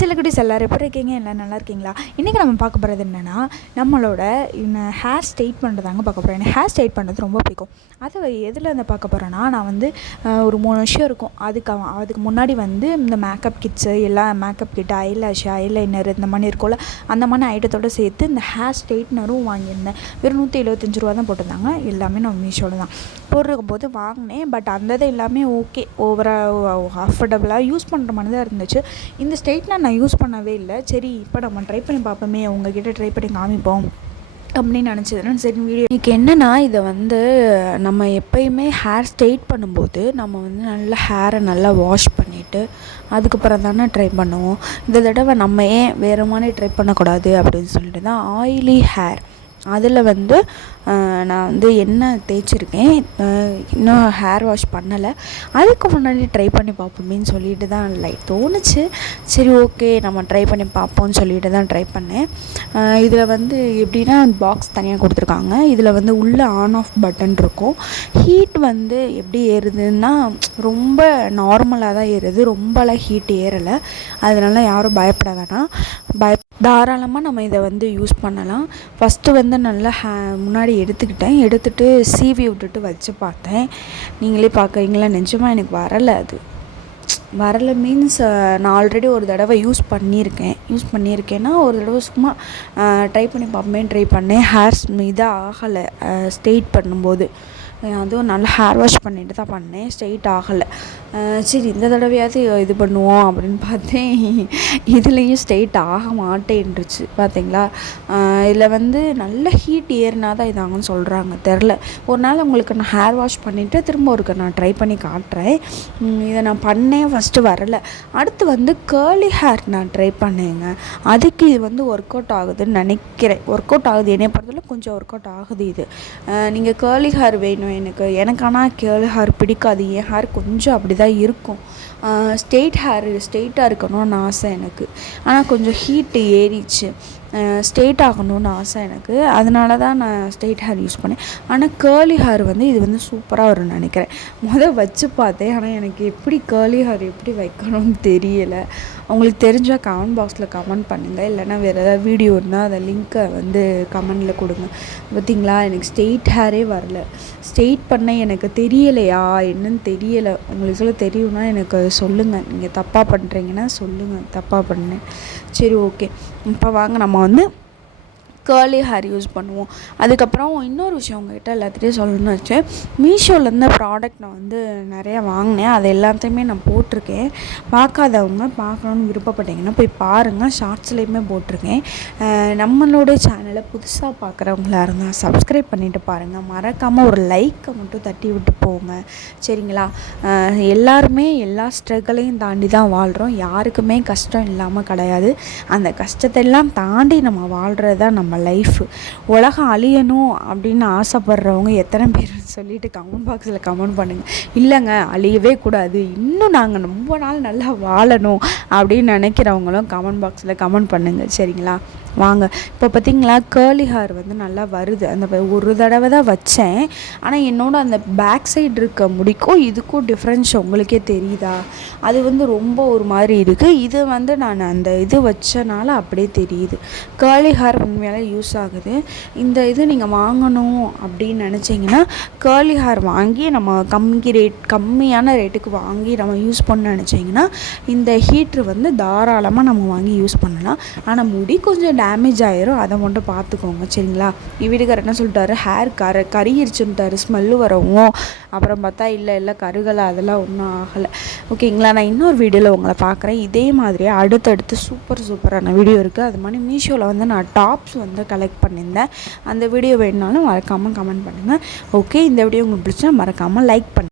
சிலக்குடிஸ் எல்லோரும் எப்படி இருக்கீங்க? எல்லாம் நல்லா இருக்கீங்களா? இன்றைக்கி நம்ம பார்க்க போகிறது என்னென்னா, நம்மளோட ஹேர் ஸ்ட்ரெயிட் பண்ணுறதாங்க பார்க்க போகிறோம். எனக்கு ஹேர் ஸ்ட்ரெயிட் பண்ணுறது ரொம்ப பிடிக்கும். அதை எதில் வந்து பார்க்க போகிறேன்னா, நான் வந்து ஒரு 3 வருஷம் இருக்கும். அதுக்கு முன்னாடி வந்து இந்த மேக்கப் கிட்ஸு எல்லாம் மேக்கப் கிட், ஐலாஷ், ஐலைனர் இந்த மாதிரி இருக்கும்ல, அந்த மாதிரி ஐட்டத்தோடு சேர்த்து இந்த ஹேர் ஸ்ட்ரெயிட்னரும் வாங்கியிருந்தேன். வெறும் 175 ரூபா தான் போட்டிருந்தாங்க. எல்லாமே நான் மீஷோவில் தான் போட்டிருக்கும் போது வாங்கினேன். பட் அந்த இது எல்லாமே ஓகே, அஃபோர்டபுளாக யூஸ் பண்ணுற மாதிரி தான் இருந்துச்சு. இந்த ஸ்ட்ரெயிட்னர் நான் யூஸ் பண்ணவே இல்லை. சரி, இப்போ நம்ம ட்ரை பண்ணி பார்ப்போமே, உங்ககிட்ட ட்ரை பண்ணி காமிப்போம் அப்படின்னு நினச்சதுன்னா சரி வீடியோ. இன்றைக்கி என்னென்னா, இதை வந்து நம்ம எப்போயுமே ஹேர் ஸ்ட்ரெயிட் பண்ணும்போது நம்ம வந்து நல்லா ஹேரை நல்லா வாஷ் பண்ணிவிட்டு அதுக்கப்புறம் தானே ட்ரை பண்ணுவோம். இந்த தடவை நம்ம ஏன் வேறு மாதிரி ட்ரை பண்ணக்கூடாது அப்படின்னு சொல்லிட்டு தான் ஆயிலி ஹேர் அதில் வந்து நான் வந்து எண்ணெய் தேய்ச்சிருக்கேன். இன்னும் ஹேர் வாஷ் பண்ணலை. அதுக்கு முன்னாடி ட்ரை பண்ணி பார்ப்போமேன்னு சொல்லிட்டு தான் தோணுச்சு. சரி ஓகே, நம்ம ட்ரை பண்ணி பார்ப்போம்னு சொல்லிட்டு தான் ட்ரை பண்ணேன். இதில் வந்து எப்படின்னா பாக்ஸ் தனியாக கொடுத்துருக்காங்க. இதில் வந்து உள்ளே ஆன் ஆஃப் பட்டன் இருக்கும். ஹீட் வந்து எப்படி ஏறுதுன்னா ரொம்ப நார்மலாக தான் ஏறுது, ரொம்பலாம் ஹீட் ஏறலை. அதனால யாரும் பயப்பட வேணாம். தாராளமாக நம்ம இதை வந்து யூஸ் பண்ணலாம். ஃபஸ்ட்டு வந்து நல்லா முன்னாடி எடுத்துட்டு சீவி விட்டுட்டு வச்சு பார்த்தேன். நீங்களே பார்க்குறீங்களா, நிஜமாக எனக்கு வரலை மீன்ஸ் நான் ஆல்ரெடி ஒரு தடவை யூஸ் பண்ணியிருக்கேன்னா ஒரு தடவை சும்மா ட்ரை பண்ணி பார்ப்போமேன்னு ட்ரை பண்ணேன். ஹேர்ஸ் இதாக ஆகலை. ஸ்ட்ரெயிட் பண்ணும்போது அதுவும் நல்லா ஹேர் வாஷ் பண்ணிட்டு தான் பண்ணேன். ஸ்ட்ரெயிட் ஆகலை. சரி, இந்த தடவையாவது இது பண்ணுவோம் அப்படின்னு பார்த்தேன். இதுலேயும் ஸ்ட்ரெயிட் ஆக மாட்டேன்ருச்சு. பார்த்தீங்களா, இதில் வந்து நல்ல ஹீட் ஏறினா தான் இதாங்கன்னு சொல்கிறாங்க. தெரில, ஒரு நாள் உங்களுக்கு நான் ஹேர் வாஷ் பண்ணிவிட்டு திரும்ப ஒருக்க நான் ட்ரை பண்ணி காட்டுறேன். இதை நான் பண்ணேன், ஃபஸ்ட்டு வரலை. அடுத்து வந்து கேர்லி ஹேர் நான் ட்ரை பண்ணேங்க. அதுக்கு இது வந்து ஒர்க் அவுட் ஆகுதுன்னு நினைக்கிறேன். ஒர்க் அவுட் ஆகுது, என்னை பொறுத்தவரை கொஞ்சம் ஒர்க் அவுட் ஆகுது. இது நீங்கள் கேர்லி ஹேர் வேணும் எனக்கு ஆனால் கேர்லி ஹேர் பிடிக்காது. என் ஹேர் கொஞ்சம் அப்படி தான் இருக்கும். ஸ்ட்ரெயிட்டாக இருக்கணும்னு ஆசை எனக்கு. ஆனால் கொஞ்சம் ஹீட்டு ஏறிச்சு. ஸ்ட்ரெயிட் ஆகணும்னு ஆசை எனக்கு. அதனால தான் நான் ஸ்ட்ரெயிட் ஹேர் யூஸ் பண்ணேன். ஆனால் கேர்லி ஹேர் வந்து இது வந்து சூப்பராக வரும்னு நினைக்கிறேன். வச்சு பார்த்தேன். ஆனால் எனக்கு எப்படி கேர்லி ஹேர் எப்படி வைக்கணும்னு தெரியலை. உங்களுக்கு தெரிஞ்சால் கமெண்ட் பாக்ஸில் கமெண்ட் பண்ணுங்கள். இல்லைனா வேறு ஏதாவது வீடியோ இருந்தால் அதை லிங்க்கை வந்து கமெண்டில் கொடுங்க. பார்த்திங்களா, எனக்கு ஸ்ட்ரெயிட் ஹேரே வரல. ஸ்ட்ரெயிட் பண்ண எனக்கு தெரியலையா என்னன்னு தெரியலை. உங்களுக்கெல்லாம் தெரியும்னா எனக்கு சொல்லுங்கள். நீங்கள் தப்பாக பண்ணுறீங்கன்னா சொல்லுங்கள், தப்பாக பண்ணேன். சரி ஓகே, இப்போ வாங்க நம்ம வந்து கேர்லி ஹேர் யூஸ் பண்ணுவோம். அதுக்கப்புறம் இன்னொரு விஷயம் உங்கள்கிட்ட எல்லாத்துலேயும் சொல்லணும்னு வச்சு, மீஷோலேருந்து ப்ராடக்ட் நான் வந்து நிறையா வாங்கினேன். அது எல்லாத்தையுமே நான் போட்டிருக்கேன். பார்க்காதவங்க பார்க்கணுன்னு விருப்பப்பட்டீங்கன்னா போய் பாருங்கள். ஷார்ட்ஸ்லேயுமே போட்டிருக்கேன். நம்மளோட சேனலை புதுசாக பார்க்குறவங்களா இருந்தால் சப்ஸ்கிரைப் பண்ணிவிட்டு பாருங்கள். மறக்காமல் ஒரு லைக்கை மட்டும் தட்டி விட்டு போங்க, சரிங்களா? எல்லாருமே எல்லா ஸ்ட்ரகிளையும் தாண்டி தான் வாழ்கிறோம். யாருக்குமே கஷ்டம் இல்லாமல் கிடையாது. அந்த கஷ்டத்தெல்லாம் தாண்டி நம்ம வாழ்கிறது தான் நம்ம லைஃபு. உலகம் அழியணும் அப்படின்னு ஆசைப்படுறவங்க எத்தனை பேர் சொல்லிட்டு கமெண்ட் பாக்ஸில் கமெண்ட் பண்ணுங்கள். இல்லைங்க, அழியவே கூடாது, இன்னும் நாங்கள் ரொம்ப நாள் நல்லா வாழணும் அப்படின்னு நினைக்கிறவங்களும் கமெண்ட் பாக்ஸில் கமெண்ட் பண்ணுங்கள், சரிங்களா? வாங்க, இப்போ பார்த்திங்களா கேர்லி ஹேர் வந்து நல்லா வருது. அந்த ஒரு தடவை தான் வச்சேன். ஆனால் என்னோட அந்த பேக் சைடு இருக்க முடிக்கும் இதுக்கும் டிஃப்ரென்ஸ் உங்களுக்கே தெரியுதா? அது வந்து ரொம்ப ஒரு மாதிரி இருக்குது. இது வந்து நான் அந்த இது வச்சனால அப்படியே தெரியுது. கேர்லி ஹேர் உண்மையாலே யூஸ் ஆகுது. இந்த இது நீங்கள் வாங்கணும் அப்படின்னு நினச்சிங்கன்னா கேர்லி ஹேர் வாங்கி நம்ம கம்மியான ரேட்டுக்கு வாங்கி நம்ம யூஸ் பண்ண நினச்சிங்கன்னா இந்த ஹீட்ரு வந்து தாராளமாக நம்ம வாங்கி யூஸ் பண்ணலாம். ஆனால் முடி கொஞ்சம் டேமேஜ் ஆயிரும், அதை மட்டும் பார்த்துக்கோங்க, சரிங்களா? வீட்டுக்காரர் என்ன சொல்லிட்டாரு, ஹேர் கருகிருச்சுன்ட்டாரு, ஸ்மெல்லு வரவும். அப்புறம் பார்த்தா இல்லை கருகலை, அதெல்லாம் ஒன்றும் ஆகலை, ஓகேங்களா? நான் இன்னொரு வீடியோவில் உங்களை பார்க்குறேன். இதே மாதிரியே அடுத்தடுத்து சூப்பரான வீடியோ இருக்குது. அது மாதிரி மீஷோவில் வந்து நான் டாப்ஸ் வந்து கலெக்ட் பண்ணியிருந்தேன். அந்த வீடியோ வேணுனாலும் மறக்காமல் கமெண்ட் பண்ணுங்கள். ஓகே, இந்த வீடியோ உங்களுக்கு பிடிச்சா மறக்காமல் லைக் பண்ணுங்கள்.